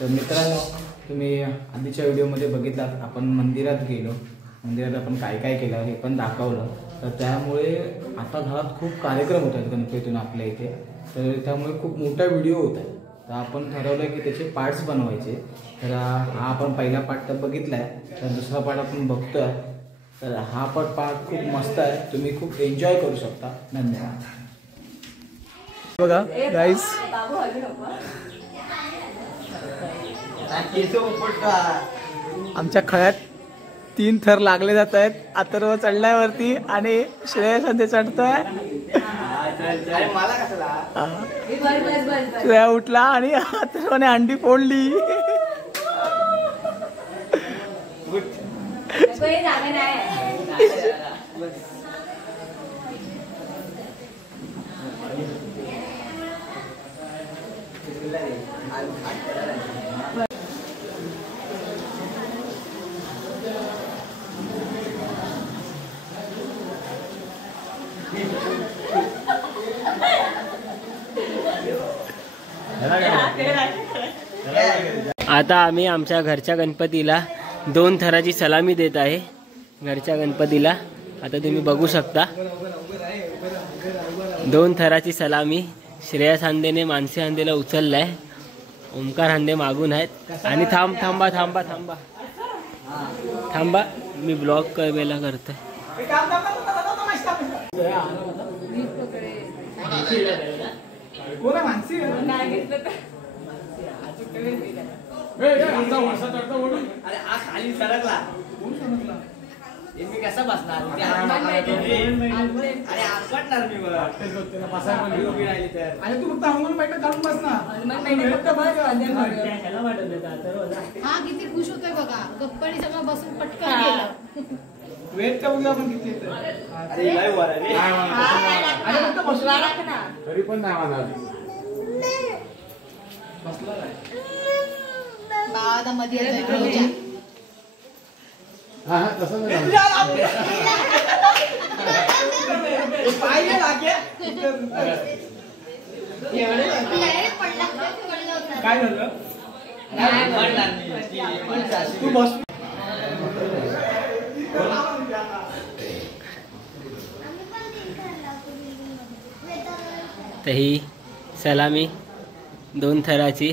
तर मित्रांनो, तुम्ही आधीच्या व्हिडिओमध्ये बघितलात आपण मंदिरात गेलो, मंदिरात आपण काय काय केलं हे पण दाखवलं. तर त्यामुळे आता घरात खूप कार्यक्रम होतात गणपतीतून आपल्या इथे, तर त्यामुळे खूप मोठा व्हिडिओ होता. तर आपण ठरवलं की त्याचे पार्ट्स बनवायचे. तर हा आपण पहिला पार्ट तर बघितला आहे, तर दुसरा पार्ट आपण बघतोय. तर हा पार्ट खूप मस्त आहे, तुम्ही खूप एन्जॉय करू शकता. धन्यवाद. बघा गाईस, आमच्या खळ्यात 3 थर लागले जात आहेत. अथर्व चढलाय वरती आणि श्रेयस सध्या चढतोय. श्रेया उठला आणि अथर्वने अंडी फोडली. आता आम्ही आमच्या घरच्या गणपतीला 2 थराची सलामी देत आहे. घरच्या गणपतीला आता तुम्ही बघू शकता, 2 थराची सलामी. श्रेयस हांदेने मानसी हांदेला उचललाय, ओमकार हांदे मागून आहेत. आणि थांबा थांबा थांबा थांबा, मी ब्लॉग करवेला करतोय. मी कसा बसणार? तू फक्त अंगून बैठक काढून बसणार. हा किती खुश होतोय बघा, गप्पानी सगळं बसून पटकन गेलं. वेट का बघूया आपण किती येतोय. अरे फक्त बसला तरी पण नाही म्हणा. बसला बाळा मध्ये हा तसं नाही. काय झालं? तू बस. तर ही सलामी 2 थराची.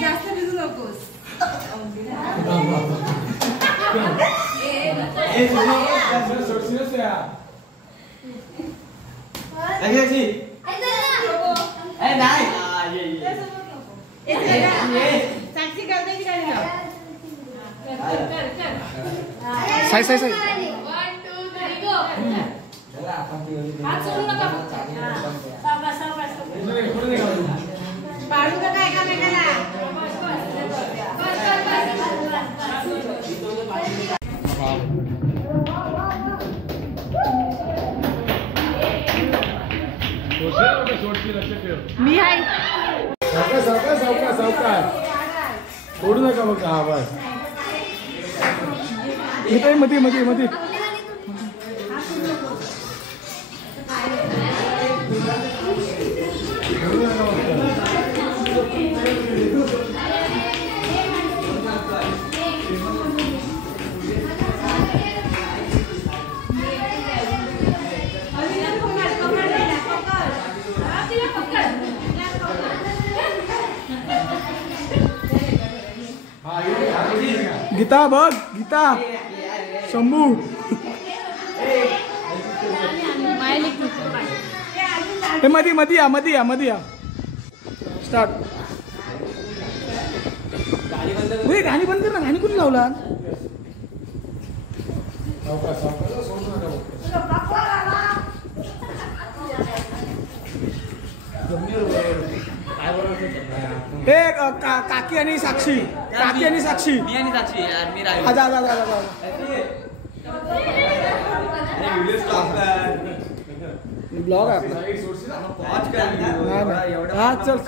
जास्त भिजू नकोस. साई साई साई 1 2 3 गो. हात सोडू नका. सावकाश सावकाश. पाडू नका एकामेकाला. मी आहे. सावकाश सोडू नका मग आवाज इथे मध्ये मध्ये मध्ये गीता बघ गीता शंभू हे मध्ये या स्टार्ट गाणी बंद कर ना गाणी कुठे लावला काकी आणि साक्षी ब्लॉग आहे हा चल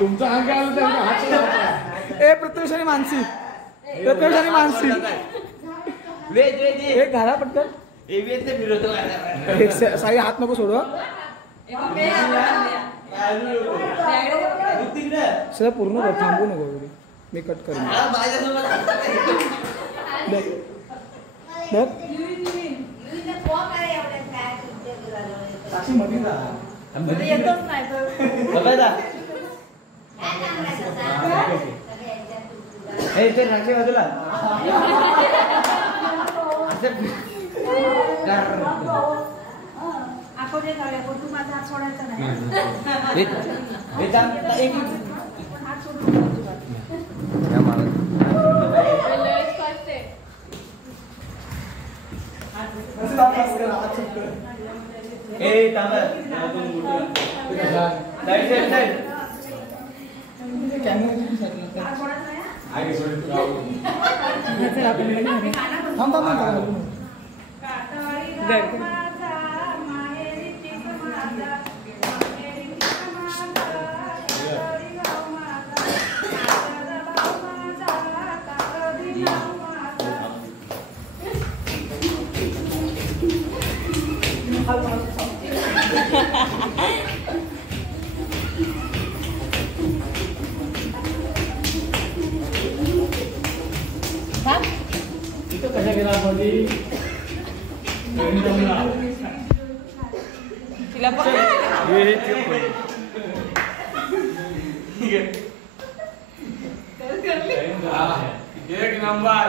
तुमचा अंग ए प्रत्यक्ष आणि मानसी एक घाला पटकन साई हात नको सोडू सगळं पूर्ण कर थांबू नको मी कट करेन येतच नाही तर राक्षी बाजूला आकोडे झाले पण तू माझा हात सोडायचा नाही. एक नंबर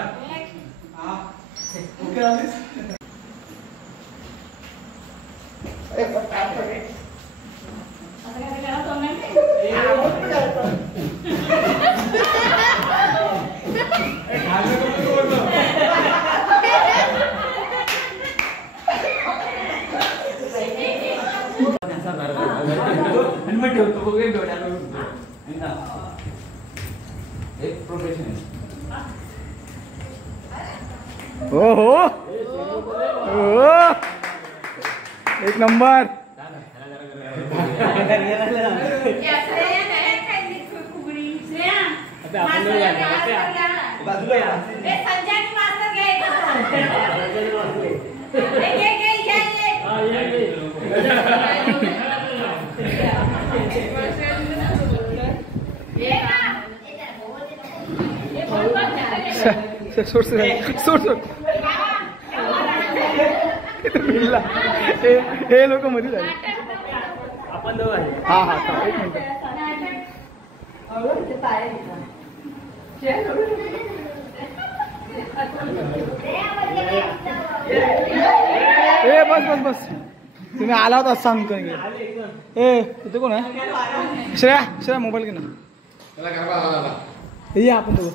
आणि मग ठेवतो बघ एक डोळ्याला एक प्रोफेशन आहे. हो हो हो एक नंबर. सोड सोड सोड हे लोक मध्ये झाले. आपण दोघं आहे. हा हा हा एक मिनिट. ए बस बस बस तुम्ही आला होता सांगतो. ए तिथे कोण आहे? श्रेया मोबाईल घे ना. ये आपण तो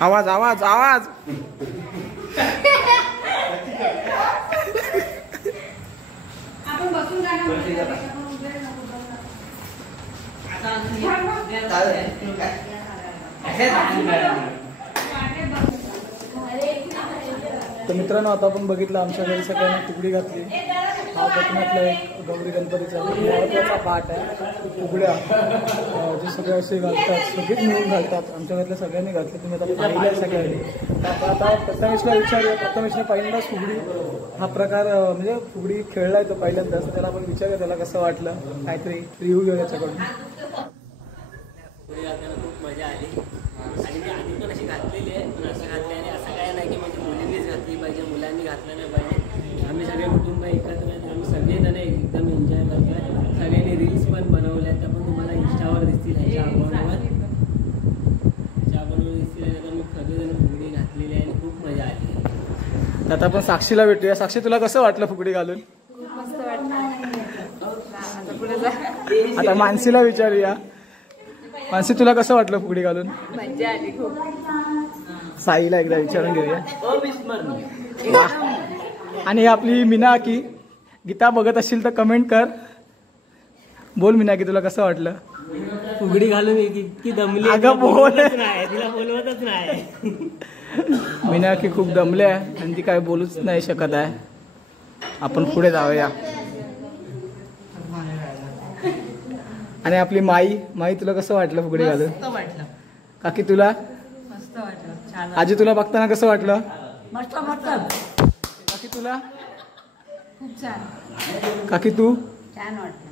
आवाज आवाज आवाज. आपण बसून तर मित्रांनो आता आपण बघितलं आमच्या घरी सगळ्यांनी फुगडी घातली. हा कोकणातला एक गौरी गणपतीचा महत्त्वाचा पाठ आहे. फुगड्या जे सगळे असे घालतात सगळेच मिळून घालतात. आमच्या घरातल्या सगळ्यांनी घातली. तुम्ही आता पाहिलं सगळ्यांनी. आता प्रथमेशला विचारूया. प्रथमेशने पहिल्यांदाच फुगडी हा प्रकार म्हणजे फुगडी खेळलाय तो पहिल्यांदाच. त्याला आपण विचारूया त्याला कसं वाटलं. काहीतरी रिव्ह्यू घेऊ त्याच्याकडून. खूप मजा आली आणि मी आधी पण अशी घातलेली आहे. पण असं घातली आणि असं काय नाही की म्हणजे मुलींनीच घातली पाहिजे मुलांनी घातलं नाही पाहिजे. आम्ही सगळे कुटुंब एकत्र आहेत. आम्ही सगळेजण एकदम एन्जॉय करतोय. सगळ्यांनी रील्स पण बनवल्या त्या पण तुम्हाला इंस्टावर दिसतील. ह्याच्या अकाउंटवर दिसतील. तर मी सगळेजण फुगडी घातलेली आहे आणि खूप मजा आली. आता आपण साक्षीला भेटूया. साक्षी तुला कसं वाटलं फुगडी घालून? आता मानसीला विचारूया. मानसी तुला कसं वाटलं फुगडी घालून? मजा आली खूप. साईला एकदा विचारून घेऊया. आणि आपली मीनाकी गीता बघत असशील तर कमेंट कर. बोल मीनाकी तुला कसं वाटलं फुगडी घालून? इतकी दमली. अगं बोल. तिला बोलवतच नाही. मीनाकी खूप दमले आहे आणि ती काय बोलूच नाही शकत आहे. आपण पुढे जाऊया. आणि आपली माई तुला कसं वाटलं फुगडी घालून? मस्त वाटलं. काकी तुला? मस्त वाटलं. छान. आजी तुला बघताना कसं वाटलं? मस्त मस्त. काकी तुला? खूप छान. काकी तू? छान वाटलं.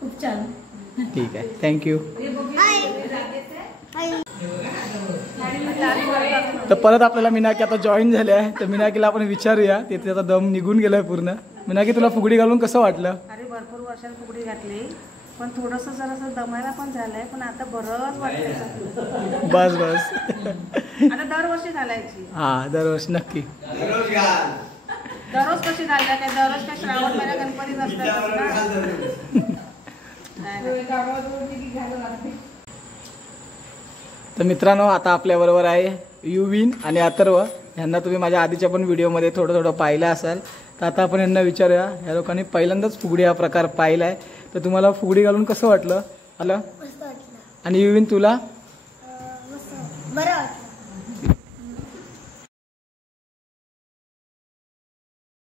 खूप छान. ठीक आहे थँक्यू. तर परत आपल्याला मीनाकी आता जॉईन झाले आहे. तर मीनाकीला आपण विचारूया. तिथे आता दम निघून गेलाय पूर्ण. मीनाकी तुला फुगडी घालून कसं वाटलं? अरे भरपूर वर्षांनी फुगडी घातली पण थोडंसं जरासं दमायला पण झालंय पण आता बरंच वाटतं. बस बस. आता दरवर्षी घालायची. हा दरवर्षी नक्की. दररोज कशी घालल्या काय? दररोज काय श्रावण महिना गणपती नसतात. तर मित्रांनो आता आपल्याबरोबर आहे युविन आणि अथर्व. यांना तुम्ही माझ्या आधीच्या पण व्हिडिओमध्ये थोडं पाहिलं असाल. तर आता आपण यांना विचारूया. या लोकांनी पहिल्यांदाच फुगडी हा प्रकार पाहिला आहे. तर तुम्हाला फुगडी घालून कसं वाटलं? आलं? आणि युविन तुला? बरं